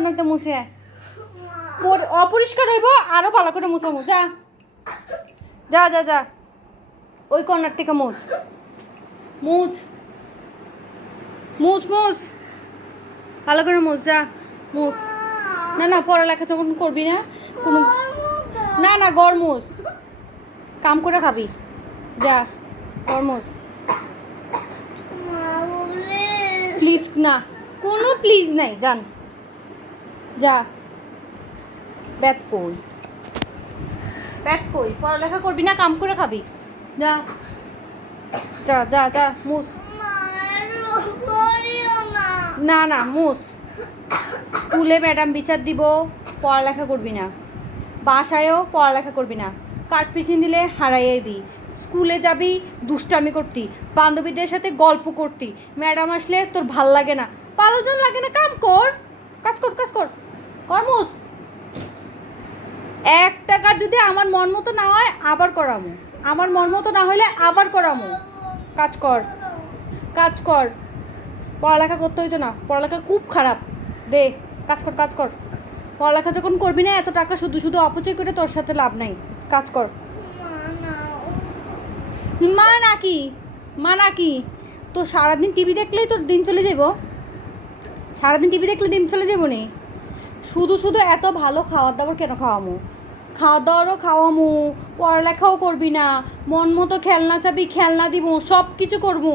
কর্নারতে মুছে আয়। অপরিষ্কার হইব আরো ভালো করে মুছামু। যা যা যা যা ওই কর্নার থেকে মুছ মুছ মুছ মুছ ভালো করে মুছ। যা মুছ। না না পড়ালেখা যখন করবি না কোনো না না গড় মুছ, কাম করে খাবি। যা গড় মুছ। প্লিজ না, কোনো প্লিজ নাই। যান যা। ব্যাট কই ব্যাট কই, পড়ালেখা করবি না কাম করে খাবি। যা যা যা যা মুছ। না না মুছ। স্কুলে ম্যাডাম বিচার দিব, পড়ালেখা করবি না, বাসায়ও পড়ালেখা করবি না, কাঠ পিছিয়ে দিলে হারাইবি। স্কুলে যাবি দুষ্টামি করতি, বান্ধবীদের সাথে গল্প করতি, ম্যাডাম আসলে তোর ভাল লাগে না, পালোজন লাগে না। কাম কর, কাজ কর কাজ কর কর্মস। একটা কাজ যদি আমার মন মতো না হয় আবার করামো, আমার মন মতো না হলে আবার করামো। কাজ কর কাজ কর, পড়ালেখা করতে হইতো না, পড়ালেখা খুব খারাপ। দে কাজ কর কাজ কর। পড়ালেখা যখন করবি না এত টাকা শুধু শুধু অপচয় করে তোর সাথে লাভ নাই। কাজ কর। মা নাকি মা নাকি তো সারাদিন টিভি দেখলেই তোর দিন চলে যাব? সারাদিন টিভি দেখলে দিন চলে যাবো নি? শুধু শুধু এত ভালো খাওয়ার দাবার কেন খাওয়ামো? খাওয়া দাওয়ারও খাওয়ামো, পড়ালেখাও করবি না, মন মতো খেলনা চাবি খেলনা দিব, সব কিছু করবো।